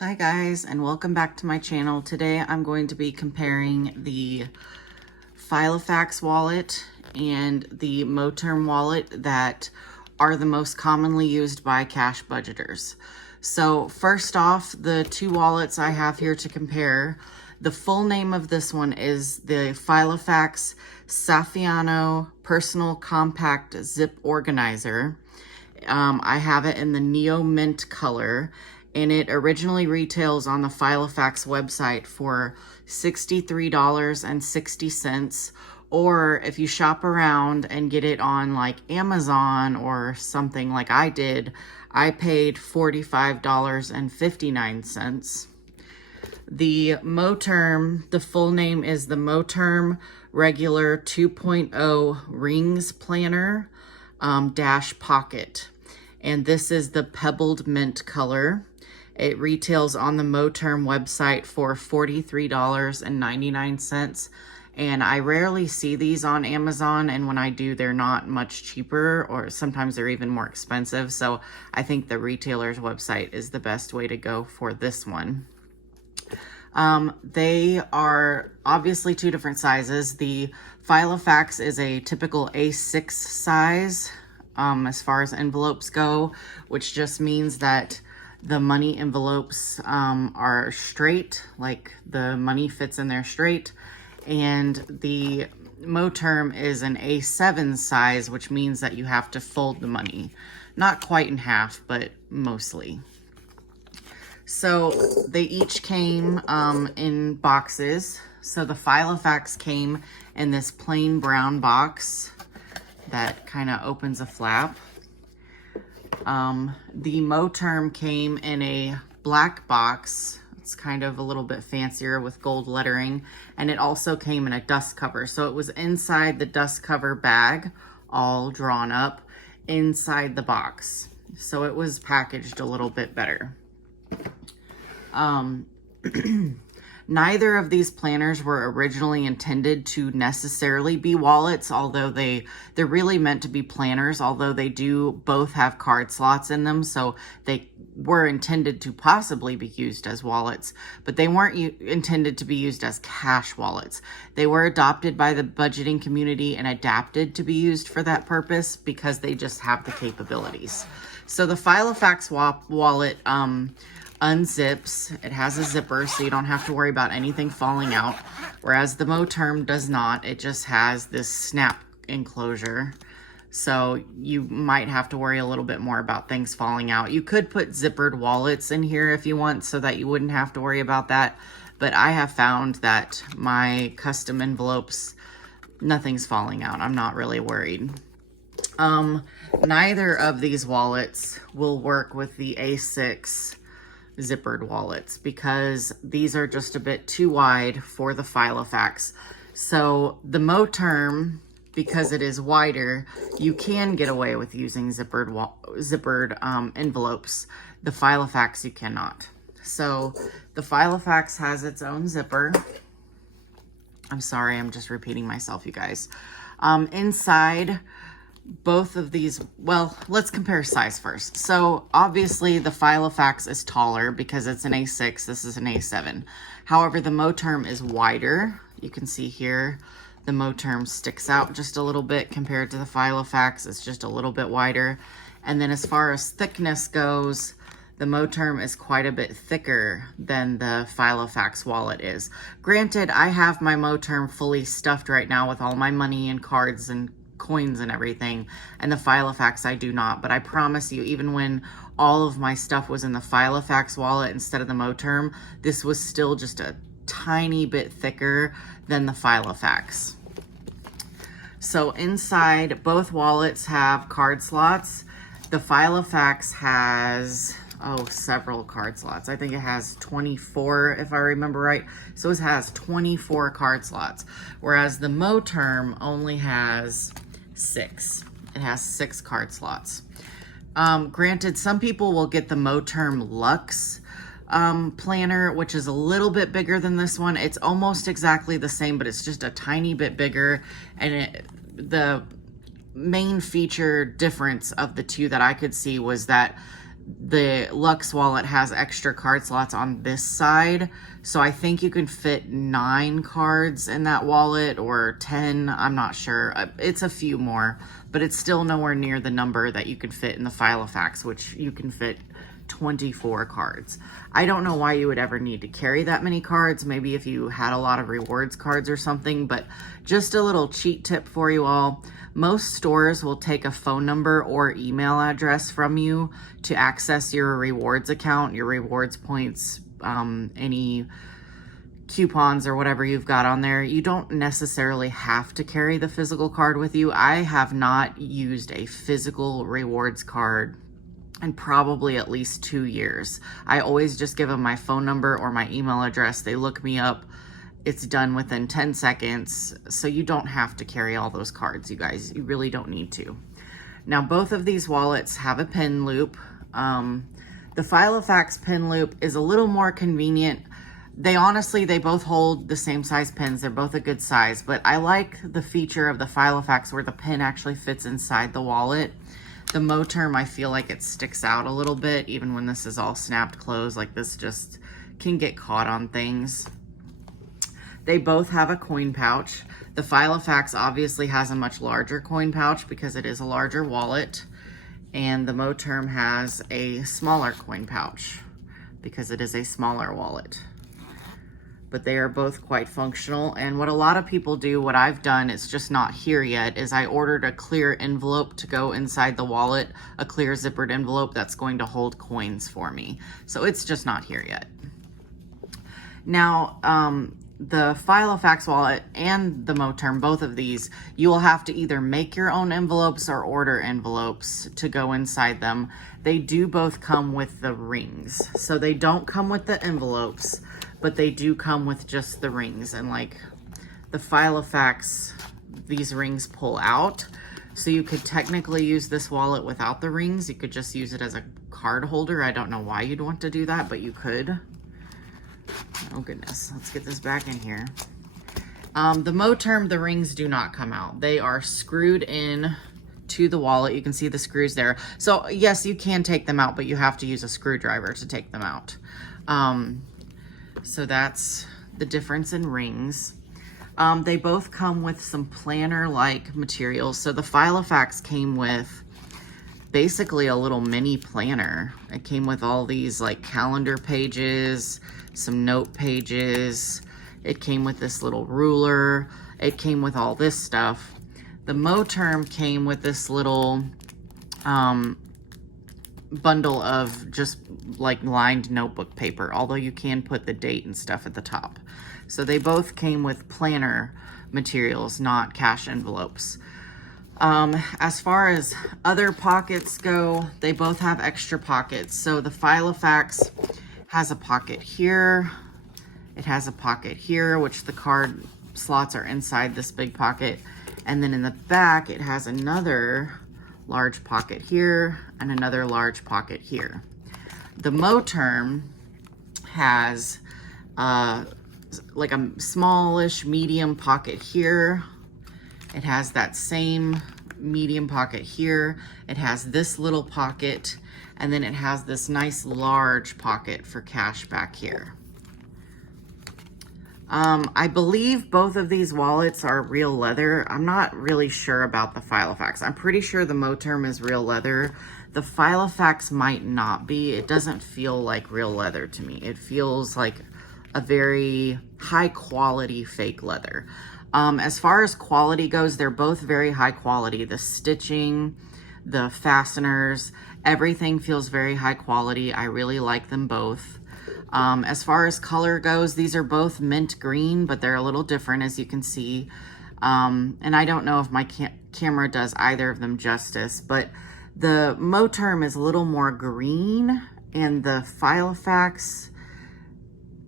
Hi guys, and welcome back to my channel. Today I'm going to be comparing the Filofax wallet and the Moterm wallet that are the most commonly used by cash budgeters. So first off, the two wallets I have here to compare, the full name of this one is the Filofax Saffiano Personal Compact Zip Organizer. I have it in the Neo Mint color, and it originally retails on the Filofax website for $63.60. Or if you shop around and get it on like Amazon or something like I did, I paid $45.59. The Moterm, the full name is the Moterm Regular 2.0 Rings Planner Dash Pocket. And this is the pebbled mint color. It retails on the Moterm website for $43.99. And I rarely see these on Amazon, and when I do, they're not much cheaper, or sometimes they're even more expensive. So I think the retailer's website is the best way to go for this one. They are obviously two different sizes. The Filofax is a typical A6 size as far as envelopes go, which just means that the money envelopes are straight, like the money fits in there straight. And the Moterm is an A7 size, which means that you have to fold the money. Not quite in half, but mostly. So they each came in boxes. So the Filofax came in this plain brown box that kind of opens a flap. The Moterm came in a black box. It's kind of a little bit fancier with gold lettering, and it also came in a dust cover. So it was inside the dust cover bag, all drawn up inside the box. So it was packaged a little bit better. Neither of these planners were originally intended to necessarily be wallets, although they're really meant to be planners, although they do both have card slots in them, so they were intended to possibly be used as wallets, but they weren't intended to be used as cash wallets. They were adopted by the budgeting community and adapted to be used for that purpose because they just have the capabilities. So the Filofax wallet unzips. It has a zipper, so you don't have to worry about anything falling out, whereas the Moterm does not. It just has this snap enclosure, so you might have to worry a little bit more about things falling out. You could put zippered wallets in here if you want, so that you wouldn't have to worry about that, but I have found that my custom envelopes, nothing's falling out. I'm not really worried. Neither of these wallets will work with the A6 zippered wallets because these are just a bit too wide for the Filofax. So the Moterm, because it is wider, you can get away with using zippered envelopes. The Filofax you cannot. So the Filofax has its own zipper. I'm sorry, I'm just repeating myself, you guys. Inside both of these, well, let's compare size first. So obviously the Filofax is taller because it's an A6, this is an A7. However, the Moterm is wider. You can see here, the Moterm sticks out just a little bit compared to the Filofax. It's just a little bit wider. And then as far as thickness goes, the Moterm is quite a bit thicker than the Filofax wallet is. Granted, I have my Moterm fully stuffed right now with all my money and cards and coins and everything, and the Filofax I do not, but I promise you, even when all of my stuff was in the Filofax wallet instead of the Moterm, this was still just a tiny bit thicker than the Filofax. So inside, both wallets have card slots. The Filofax has several card slots. I think it has 24 if I remember right. So it has 24 card slots, whereas the Moterm only has 6. It has 6 card slots. Granted, some people will get the Moterm Luxe planner, which is a little bit bigger than this one. It's almost exactly the same, but it's just a tiny bit bigger. And the main feature difference of the two that I could see was that The Lux wallet has extra card slots on this side. So I think you can fit 9 cards in that wallet, or 10, I'm not sure. It's a few more, but it's still nowhere near the number that you can fit in the Filofax, which you can fit 24 cards. I don't know why you would ever need to carry that many cards. Maybe if you had a lot of rewards cards or something, but just a little cheat tip for you all. Most stores will take a phone number or email address from you to access your rewards account, your rewards points, any coupons or whatever you've got on there. You don't necessarily have to carry the physical card with you. I have not used a physical rewards card in probably at least 2 years. I always just give them my phone number or my email address. They look me up. It's done within 10 seconds. So you don't have to carry all those cards, you guys. You really don't need to. Now, both of these wallets have a pin loop. The Filofax pin loop is a little more convenient. They both hold the same size pins. They're both a good size, but I like the feature of the Filofax where the pin actually fits inside the wallet. The Moterm, I feel like it sticks out a little bit, even when this is all snapped closed. Like, this just can get caught on things. They both have a coin pouch. The Filofax obviously has a much larger coin pouch because it is a larger wallet. And the Moterm has a smaller coin pouch because it is a smaller wallet. But they are both quite functional. And what a lot of people do, what I've done, it's just not here yet, is I ordered a clear envelope to go inside the wallet, a clear zippered envelope that's going to hold coins for me. So it's just not here yet. Now, the Filofax wallet and the Moterm, both of these, you will have to either make your own envelopes or order envelopes to go inside them. They do both come with the rings. So they don't come with the envelopes, but they do come with just the rings. And like the Filofax, these rings pull out. So you could technically use this wallet without the rings. You could just use it as a card holder. I don't know why you'd want to do that, but you could. Oh goodness, let's get this back in here. The Moterm, the rings do not come out. They are screwed in to the wallet. You can see the screws there. So yes, you can take them out, but you have to use a screwdriver to take them out. So that's the difference in rings. They both come with some planner-like materials. So the Filofax came with basically a little mini planner. It came with all these like calendar pages, some note pages. It came with this little ruler. It came with all this stuff. The Moterm came with this little bundle of just like lined notebook paper, although you can put the date and stuff at the top. So they both came with planner materials, not cash envelopes. As far as other pockets go, they both have extra pockets. So the Filofax has a pocket here. It has a pocket here, which the card slots are inside this big pocket. And then in the back, it has another large pocket here and another large pocket here. The Moterm has like a smallish medium pocket here. It has that same medium pocket here. It has this little pocket, and then it has this nice large pocket for cash back here. I believe both of these wallets are real leather. I'm not really sure about the Filofax. I'm pretty sure the Moterm is real leather. The Filofax might not be. It doesn't feel like real leather to me. It feels like a very high quality fake leather. As far as quality goes, they're both very high quality. The stitching, the fasteners, everything feels very high quality. I really like them both. As far as color goes, these are both mint green, but they're a little different, as you can see. And I don't know if my camera does either of them justice, but the Moterm is a little more green, and the Filofax,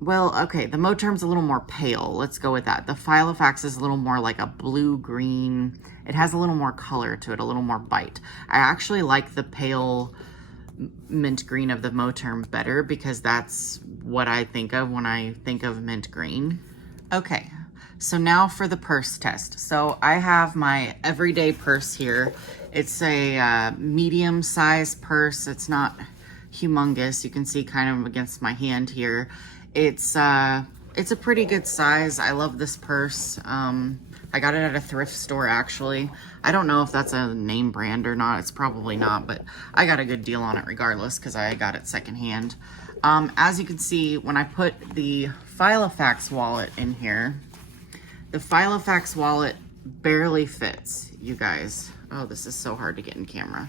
well, okay, the Moterm's a little more pale. Let's go with that. The Filofax is a little more like a blue-green. It has a little more color to it, a little more bite. I actually like the pale mint green of the Moterm better because that's what I think of when I think of mint green. Okay, so now for the purse test. So I have my everyday purse here. It's a medium-sized purse. It's not humongous. You can see kind of against my hand here. It's a pretty good size. I love this purse. I got it at a thrift store, actually. I don't know if that's a name brand or not. It's probably not, but I got a good deal on it regardless because I got it secondhand. As you can see, when I put the Filofax wallet in here, the Filofax wallet barely fits, you guys. Oh, this is so hard to get in camera.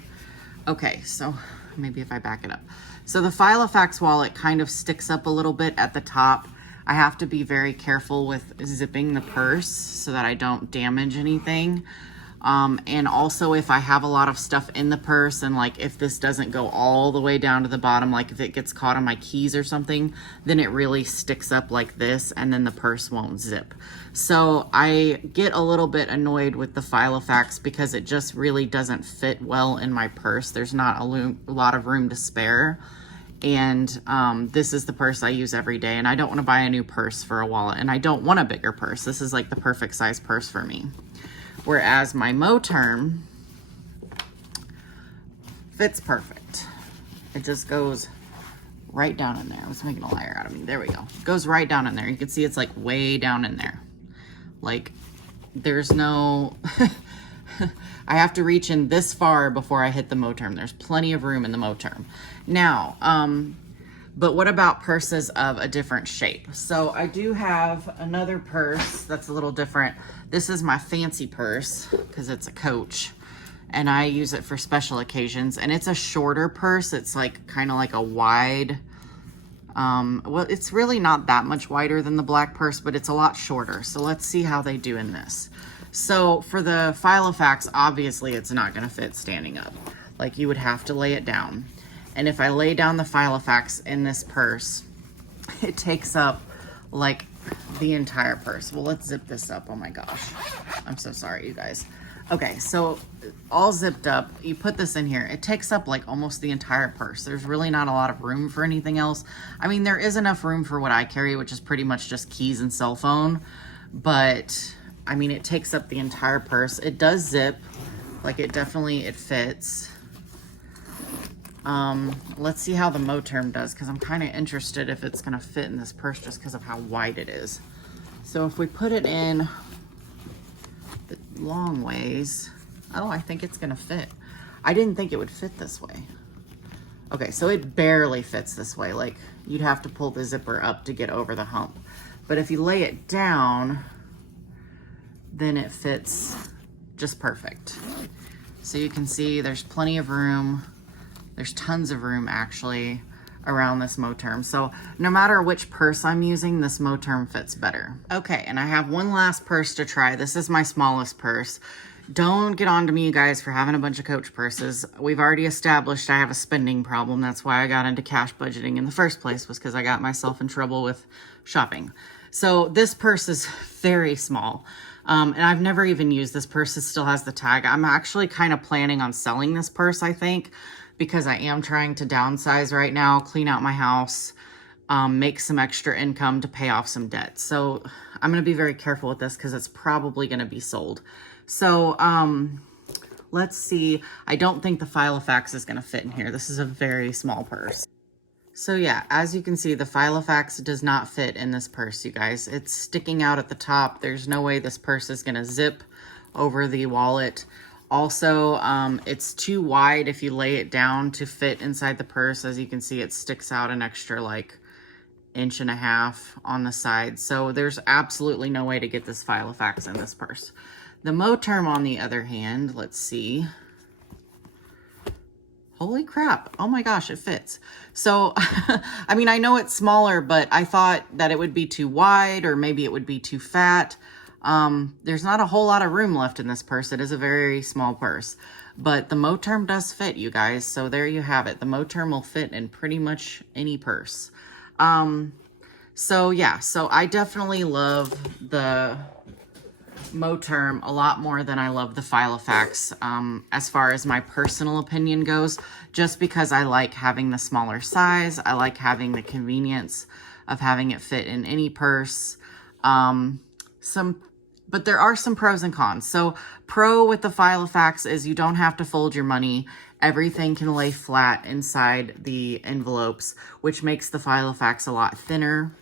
Okay, so maybe if I back it up. So the Filofax wallet kind of sticks up a little bit at the top. I have to be very careful with zipping the purse so that I don't damage anything. And also if I have a lot of stuff in the purse and like if this doesn't go all the way down to the bottom, like if it gets caught on my keys or something, then it really sticks up like this and then the purse won't zip. So I get a little bit annoyed with the Filofax because it just really doesn't fit well in my purse. There's not a lot of room to spare. And this is the purse I use every day, and I don't want to buy a new purse for a wallet, and I don't want a bigger purse. This is like the perfect size purse for me. Whereas my Moterm fits perfect. It just goes right down in there. I was making a liar out of me. There we go. It goes right down in there. You can see it's like way down in there. Like there's no... I have to reach in this far before I hit the Moterm. There's plenty of room in the Moterm. Now, but what about purses of a different shape? So I do have another purse that's a little different. This is my fancy purse because it's a Coach and I use it for special occasions, and it's a shorter purse. It's like kind of like a wide, well, it's really not that much wider than the black purse, but it's a lot shorter. So let's see how they do in this. So for the Filofax, obviously it's not going to fit standing up. Like you would have to lay it down. And if I lay down the Filofax in this purse, it takes up like the entire purse. Well, let's zip this up. Oh my gosh. I'm so sorry, you guys. Okay, so all zipped up, you put this in here. It takes up like almost the entire purse. There's really not a lot of room for anything else. I mean, there is enough room for what I carry, which is pretty much just keys and cell phone. But I mean, it takes up the entire purse. It does zip, like it fits. Let's see how the Moterm does, because I'm kind of interested if it's going to fit in this purse just because of how wide it is. So if we put it in the long ways, oh, I think it's going to fit. I didn't think it would fit this way. Okay, so it barely fits this way. Like you'd have to pull the zipper up to get over the hump. But if you lay it down, then it fits just perfect. So you can see there's plenty of room. There's tons of room actually around this Moterm. So no matter which purse I'm using, this Moterm fits better. Okay, and I have one last purse to try. This is my smallest purse. Don't get on to me, you guys, for having a bunch of Coach purses. We've already established I have a spending problem. That's why I got into cash budgeting in the first place, was because I got myself in trouble with shopping. So this purse is very small. And I've never even used this purse. It still has the tag. I'm actually kind of planning on selling this purse, I think, because I am trying to downsize right now, clean out my house, make some extra income to pay off some debt. So I'm going to be very careful with this because it's probably going to be sold. So let's see. I don't think the Filofax is going to fit in here. This is a very small purse. So yeah, as you can see, the Filofax does not fit in this purse, you guys. It's sticking out at the top. There's no way this purse is going to zip over the wallet. Also, it's too wide if you lay it down to fit inside the purse. As you can see, it sticks out an extra like 1.5 inches on the side. So there's absolutely no way to get this Filofax in this purse. The Moterm, on the other hand, let's see. Holy crap. Oh my gosh, it fits. So, I mean, I know it's smaller, but I thought that it would be too wide or maybe it would be too fat. There's not a whole lot of room left in this purse. It is a very small purse, but the Moterm does fit, you guys. So there you have it. The Moterm will fit in pretty much any purse. So yeah, so I definitely love the Moterm a lot more than I love the Filofax, as far as my personal opinion goes, just because I like having the smaller size. I like having the convenience of having it fit in any purse. Some But there are some pros and cons. So pro with the Filofax is you don't have to fold your money. Everything can lay flat inside the envelopes, which makes the Filofax a lot thinner.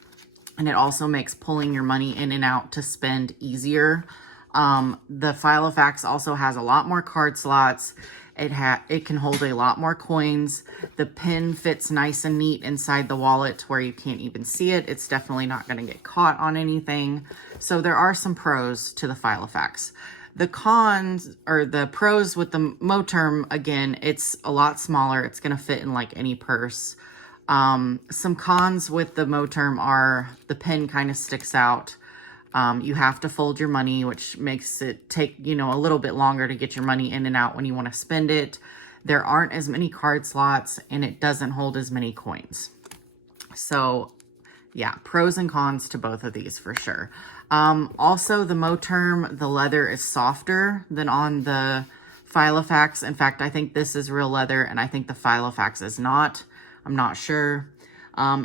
And it also makes pulling your money in and out to spend easier. The Filofax also has a lot more card slots. It can hold a lot more coins. The pin fits nice and neat inside the wallet where you can't even see it. It's definitely not going to get caught on anything. So there are some pros to the Filofax. The cons, or the pros with the Moterm, again, it's a lot smaller. It's going to fit in like any purse. Some cons with the Moterm are the pin kind of sticks out. You have to fold your money, which makes it take, a little bit longer to get your money in and out when you want to spend it. There aren't as many card slots, and it doesn't hold as many coins. So yeah, pros and cons to both of these for sure. Also the Moterm, the leather is softer than on the Filofax. In fact, I think this is real leather, and I think the Filofax is not. I'm not sure.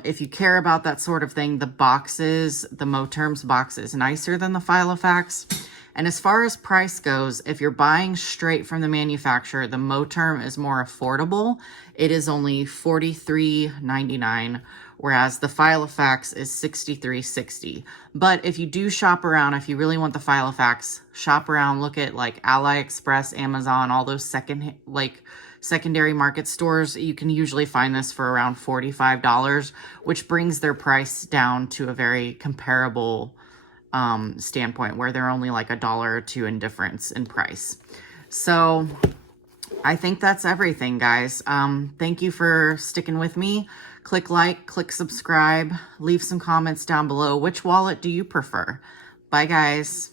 If you care about that sort of thing, the Moterm's box is nicer than the Filofax. And as far as price goes, if you're buying straight from the manufacturer, the Moterm is more affordable. It is only $43.99, whereas the Filofax is $63.60. But if you do shop around, if you really want the Filofax, shop around, look at like AliExpress, Amazon, all those secondary market stores. You can usually find this for around $45, which brings their price down to a very comparable standpoint where they're only like $1 or $2 in difference in price. So I think that's everything, guys. Thank you for sticking with me. Click like, click subscribe, leave some comments down below. Which wallet do you prefer? Bye, guys.